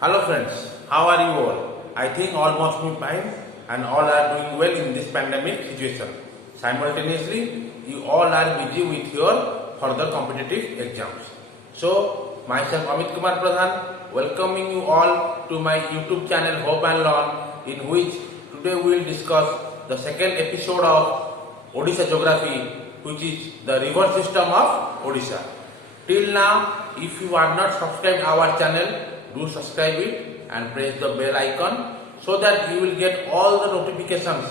Hello friends, how are you all? I think all must be fine and all are doing well in this pandemic situation. Simultaneously, you all are busy with your further competitive exams. So, myself Amit Kumar Pradhan, welcoming you all to my YouTube channel Hope and Learn, in which today we will discuss the second episode of Odisha Geography, which is the river system of Odisha. Till now, if you are not subscribed our channel, do subscribe it and press the bell icon so that you will get all the notifications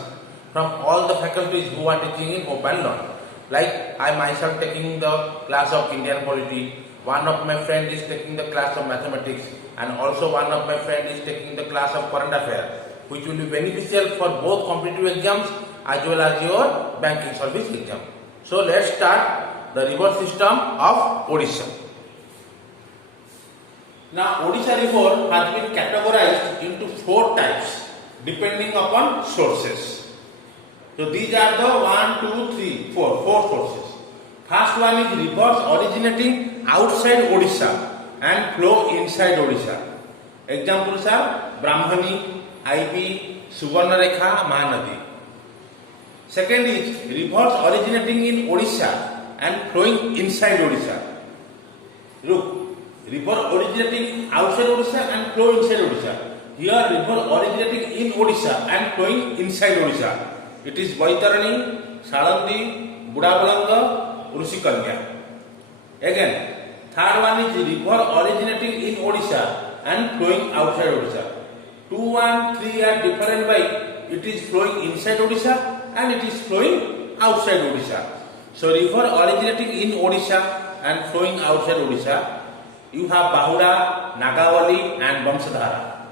from all the faculties who are teaching in Hope and Learn. Like I myself taking the class of Indian polity, one of my friend is taking the class of mathematics, and also one of my friend is taking the class of current affairs, which will be beneficial for both competitive exams as well as your banking service exam. So let's start the river system of Odisha. Now, Odisha river has been categorized into 4 types depending upon sources. So, these are the 4 sources. First one is rivers originating outside Odisha and flow inside Odisha. Examples are Brahmani, Ivy, Subarnarekha, Mahanadi. Second is rivers originating in Odisha and flowing inside Odisha. Look. River originating outside Odisha and flow inside Odisha. Here river originating in Odisha and flowing inside Odisha. It is Baitarani, Salandi, Budabalanga, Rusikalya. Again, third one is river originating in Odisha and flowing outside Odisha. 2, 1, 3 are different by it is flowing inside Odisha and it is flowing outside Odisha. So river originating in Odisha and flowing outside Odisha. You have Bahura, Nagavali and Vamsadhara.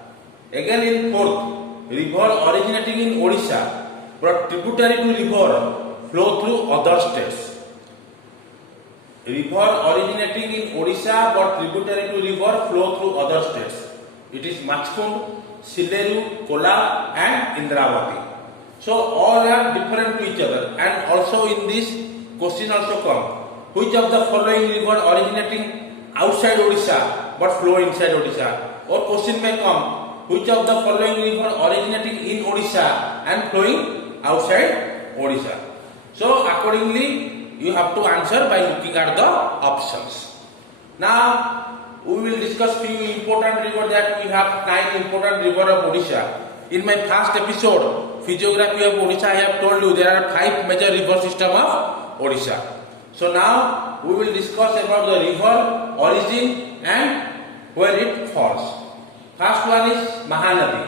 Again in fourth, river originating in Odisha but tributary to river flow through other states. River originating in Odisha but tributary to river flow through other states. It is Machkund, Sileru, Kola and Indravati. So all are different to each other, and also in this question also come, which of the following river originating outside Odisha but flow inside Odisha? Or question may come, which of the following river originating in Odisha and flowing outside Odisha? So accordingly you have to answer by looking at the options. Now we will discuss few important rivers that we have 9 important rivers of Odisha. In my first episode, Physiography of Odisha, I have told you there are 5 major river system of Odisha. So now we will discuss about the river origin and where it falls. First one is Mahanadi.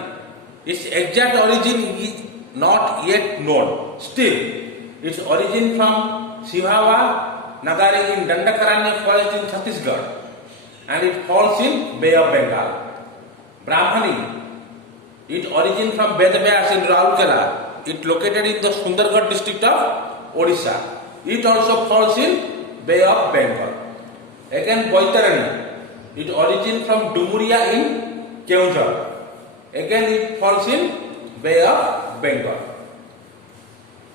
Its exact origin is not yet known. Still, its origin from Sivhava Nagari in Dandakaranya forest in Chhattisgarh, and it falls in Bay of Bengal. Brahmani, its origin from Bedvyas in Raurkela. It located in the Sundargarh district of Odisha. It also falls in Bay of Bengal. Again Baitarani, it origin from Dumuria in Keonjhar. Again it falls in Bay of Bengal.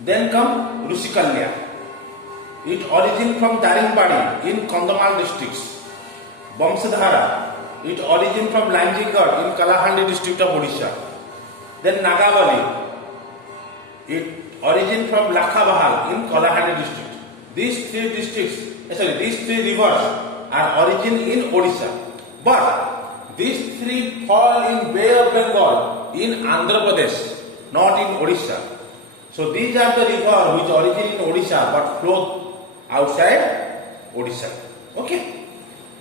Then come Rusikalya. It origin from Daringbadi in Kandhamal districts. Vamsadhara, it origin from Lanjigarh in Kalahandi district of Odisha. Then Nagavali, it origin from Lakhabahal in Kalahandi district. These 3 rivers are origin in Odisha, but these 3 fall in Bay of Bengal in Andhra Pradesh, not in Odisha. So these are the rivers which origin in Odisha but flow outside Odisha. Okay.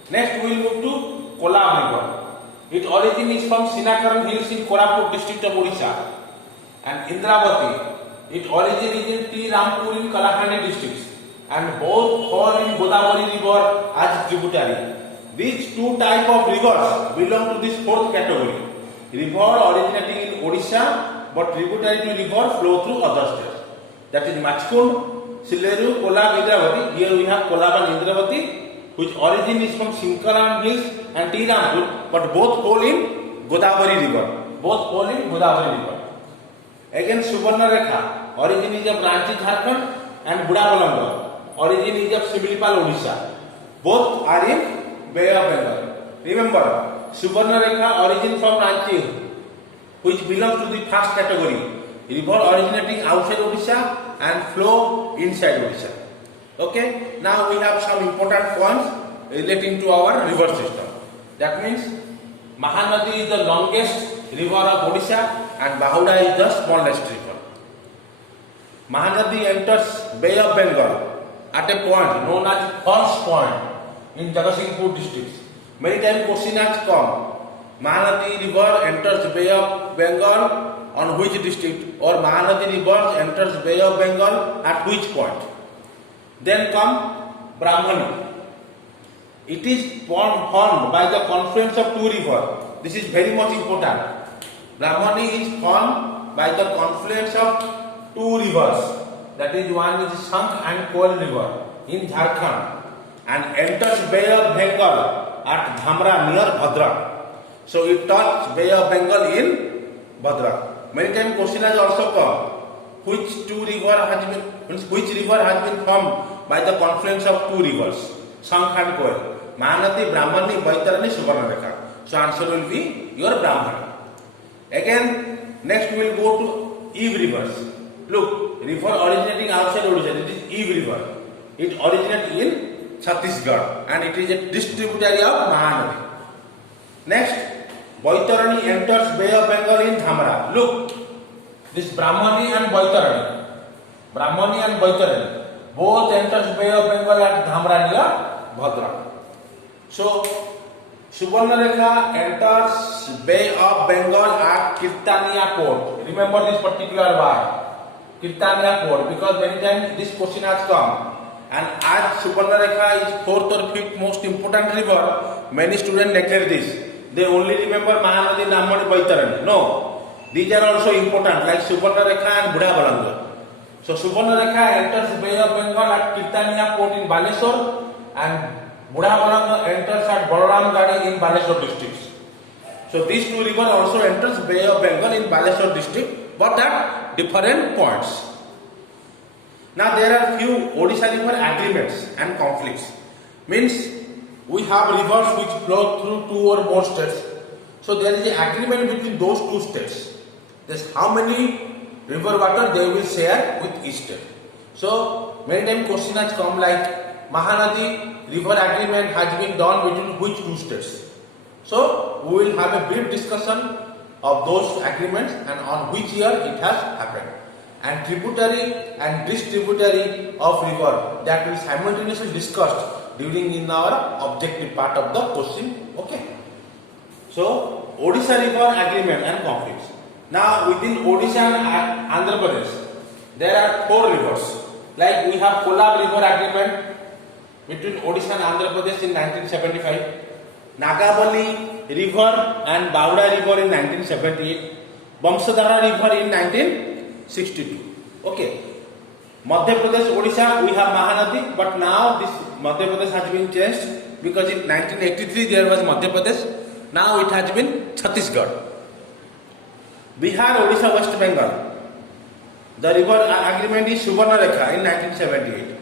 Next we will move to Kollam river. Its origin is from Sinakaran hills in Koraput district of Odisha. And Indravati, its origin is in T. Rampur in Kalahandi districts, and both fall in Godavari river as tributary. These 2 types of rivers belong to this 4th category. River originating in Odisha but tributary to river flow through other states. That is Machkund, Sileru, Kola, Indravati. Here we have Kola and Indravati, which origin is from Sinkaran hills and T. Rampur, but both fall in Godavari river. Again Subarnarekha, origin is of Ranchi, Jharkhand, and Budabalanga, origin is of Similipal, Odisha. Both are in Bay of Bengal. Remember, Subarnarekha origin from Ranchi, which belongs to the first category. River originating outside Odisha and flow inside Odisha. Okay. Now we have some important points relating to our river system. That means Mahanadi is the longest river of Odisha and Bahuda is the smallest river. Mahanadi enters Bay of Bengal at a point known as Falls Point in Jagatsinghpur district. Many times question has come, Mahanadi river enters Bay of Bengal on which district, or Mahanadi river enters Bay of Bengal at which point? Then come Brahmani. It is formed by the confluence of two rivers. This is very much important. Brahmani is formed by the confluence of two rivers. That is, one is Shank and Koel river in Jharkhand and enters Bay of Bengal at Dhamra near Bhadrak. So it touches Bay of Bengal in Bhadrak. Many times question has also come, which river has been formed by the confluence of two rivers, Shank and Koel? Mahanadi, Brahmani, Baitarani, Subarnarekha. So answer will be your Brahmani. Again, next we will go to Eve rivers. Look, river originating outside Odisha, it is Eve river. It originates in Chhattisgarh and it is a distributary of Mahanadi. Next, Baitarani enters Bay of Bengal in Dhamra. Look, this Brahmani and Baitarani both enters Bay of Bengal at Dhamra near Bhadrak. So, Subarnarekha enters Bay of Bengal at Kirtania port. Remember this particular word, Kirtania port, because many times this question has come. And as Subarnarekha is fourth or fifth most important river, many students neglect this. They only remember Mahanadi, Brahmani, Baitarani. No, these are also important, like Subarnarekha and Budha Balanga. So Subarnarekha enters Bay of Bengal at Kirtania port in Baleshwar and Budha Balanga enters at Balaram Gadi in Baleshwar district. So these two rivers also enters Bay of Bengal in Baleshwar district, but at different points. Now there are few Odisha river agreements and conflicts. Means we have rivers which flow through two or more states. So there is an agreement between those two states. That's how many river water they will share with each state. So many times question has come like, Mahanadi river agreement has been done between which two states? So we will have a brief discussion of those agreements and on which year it has happened. And tributary and distributary of river, that will simultaneously discussed during in our objective part of the question. Okay. So Odisha river agreement and conflicts. Now within Odisha and Andhra Pradesh, there are four rivers. Like we have Kolab river agreement between Odisha and Andhra Pradesh in 1975, Nagavali river and Bauda river in 1978, Vamsadhara river in 1962. Okay. Madhya Pradesh, Odisha, we have Mahanadi, but now this Madhya Pradesh has been changed because in 1983 there was Madhya Pradesh. Now it has been Chhattisgarh. Bihar, Odisha, West Bengal. The river agreement is Subarnarekha in 1978.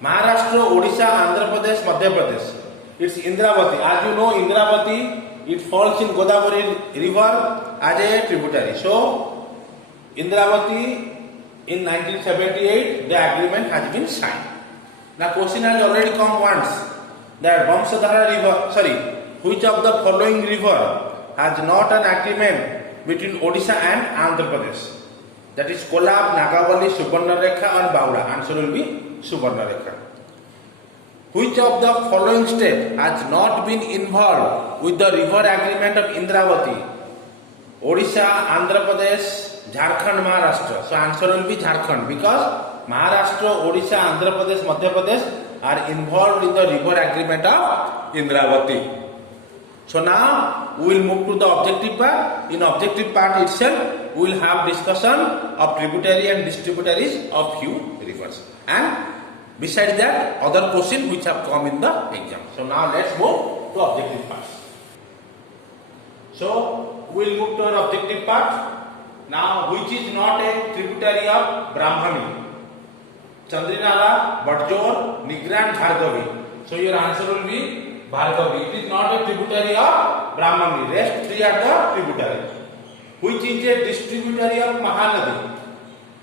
Maharashtra, Odisha, Andhra Pradesh, Madhya Pradesh. It's Indravati. As you know, Indravati, it falls in Godavari river as a tributary. So, Indravati in 1978, the agreement has been signed. Now, question has already come once that Vamsadhara river, which of the following river has not an agreement between Odisha and Andhra Pradesh? That is Kolab, Nagavali, Subarnarekha and Bauda. Answer will be Subarnarekha. Which of the following state has not been involved with the river agreement of Indravati? Odisha, Andhra Pradesh, Jharkhand, Maharashtra. So answer will be Jharkhand because Maharashtra, Odisha, Andhra Pradesh, Madhya Pradesh are involved in the river agreement of Indravati. So now we will move to the objective part. In objective part itself, we will have discussion of tributary and distributaries of few rivers. And besides that, other questions which have come in the exam. So now let's move to objective part. So we will move to an objective part. Now, which is not a tributary of Brahmani? Chandrinala, Badjor, Nigra and Bhargavi. So your answer will be Bhargavi. It is not a tributary of Brahmani. Rest three are the tributary. Which is a distributary of Mahanadi?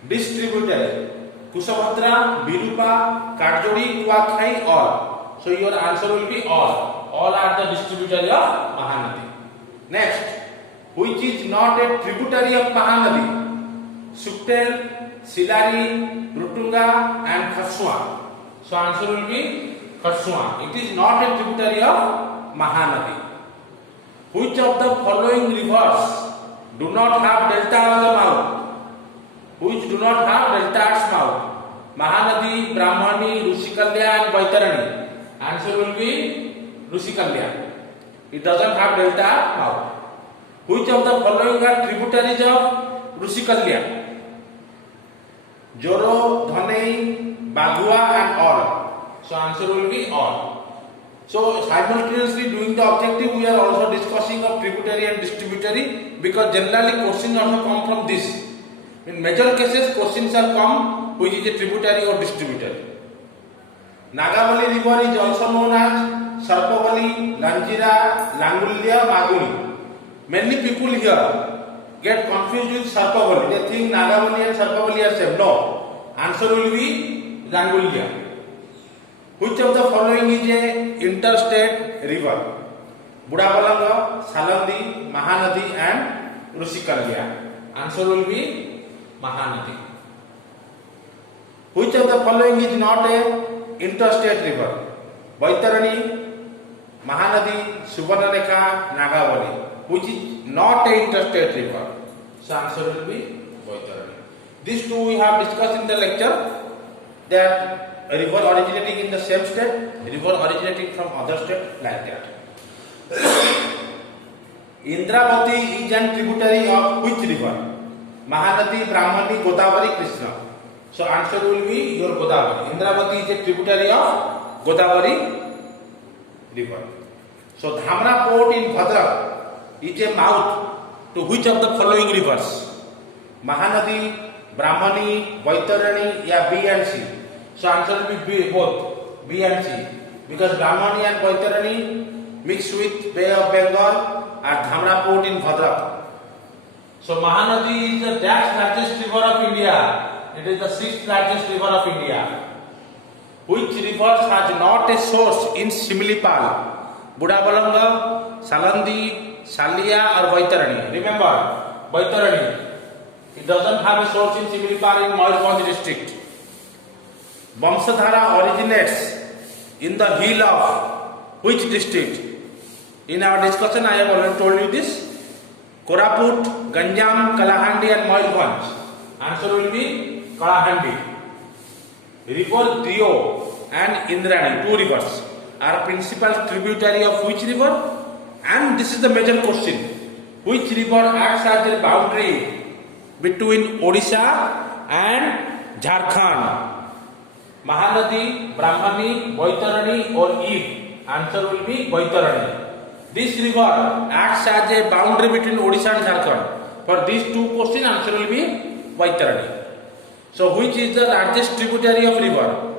Distributary. Kushabhadra, Birupa, Karjodi, Kuakhai, all. So your answer will be all. All are the distributary of Mahanadi. Next, which is not a tributary of Mahanadi? Suktel, Silari, Rutunga and Khasua. So answer will be Khasua. It is not a tributary of Mahanadi. Which of the following rivers do not have delta on the mouth? Which do not have delta at mouth? Mahanadi, Brahmani, Rushikalya and Vaitarani. Answer will be Rushikalya. It doesn't have delta at mouth. Which of the following are tributaries of Rushikalya? Joro, Dhanei, Bagua and all. So answer will be all. So simultaneously doing the objective, we are also discussing of tributary and distributary, because generally questions also come from this. In major cases, questions are come which is a tributary or distributary. Nagavali river is also known as Sarpavali, Lanjira, Langulya, Maguni. Many people here get confused with Sarpavali. They think Nagavali and Sarpavali are same. No. Answer will be Langulya. Which of the following is a interstate river? Budabalanga, Salandi, Mahanadi and Rushikalya. Answer will be Mahanadi. Which of the following is not a interstate river? Vaitarani, Mahanadi, Subarnarekha, Nagavali. Which is not a interstate river? So answer will be Vaitarani. These two we have discussed in the lecture, that a river originating in the same state, a river originating from other state, like that. Indravati is a tributary of which river? Mahanadi, Brahmani, Godavari, Krishna. So answer will be your Godavari. Indravati is a tributary of Godavari river. So Dhamra port in Bhadrak is a mouth to which of the following rivers? Mahanadi, Brahmani, Vaitarani, yeah, B and C. So answer will be both B and C, because Brahmani and Vaitarani mixed with Bay of Bengal and Dhamra port in Bhadrak. So Mahanadi is the largest river of India. It is the 6th largest river of India. Which rivers has not a source in Similipal? Budabalanga, Salandi, Salia or Vaitarani? Remember, Vaitarani. It doesn't have a source in Similipal in Mayurbhanj district. Vamsadhara originates in the hill of which district? In our discussion I have already told you this. Koraput, Ganjam, Kalahandi and Mayurbhanj. Answer will be Kalahandi. River Dio and Indrani, two rivers, are principal tributary of which river? And this is the major question. Which river acts as a boundary between Odisha and Jharkhand? Mahanadi, Brahmani, Vaitarani or Eve? Answer will be Vaitarani. This river acts as a boundary between Odisha and Jharkhand. For these two questions, answer will be Vaitarani. So, which is the largest tributary of river?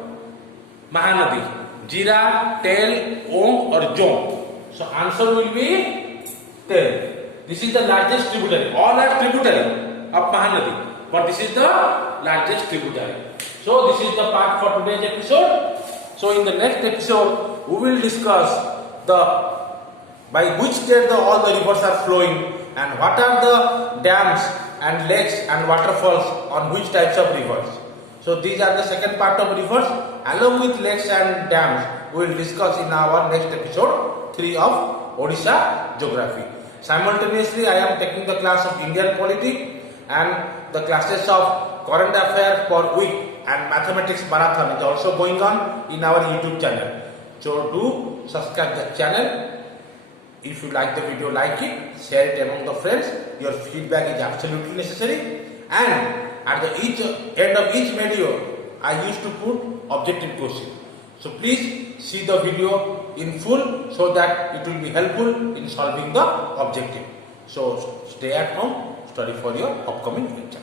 Mahanadi, Jira, Tel, Om or Jom? So, answer will be Tel. This is the largest tributary. All are tributary of Mahanadi, but this is the largest tributary. So, this is the part for today's episode. So, in the next episode, we will discuss the by which state all the rivers are flowing and what are the dams and lakes and waterfalls on which types of rivers. So these are the second part of rivers. Along with lakes and dams, we will discuss in our next episode 3 of Odisha Geography. Simultaneously, I am taking the class of Indian Polity and the classes of Current Affairs for week and Mathematics Marathon is also going on in our YouTube channel. So do subscribe the channel. If you like the video, like it, share it among the friends. Your feedback is absolutely necessary. And at the end of each video, I used to put objective question. So please see the video in full so that it will be helpful in solving the objective. So stay at home, study for your upcoming exam.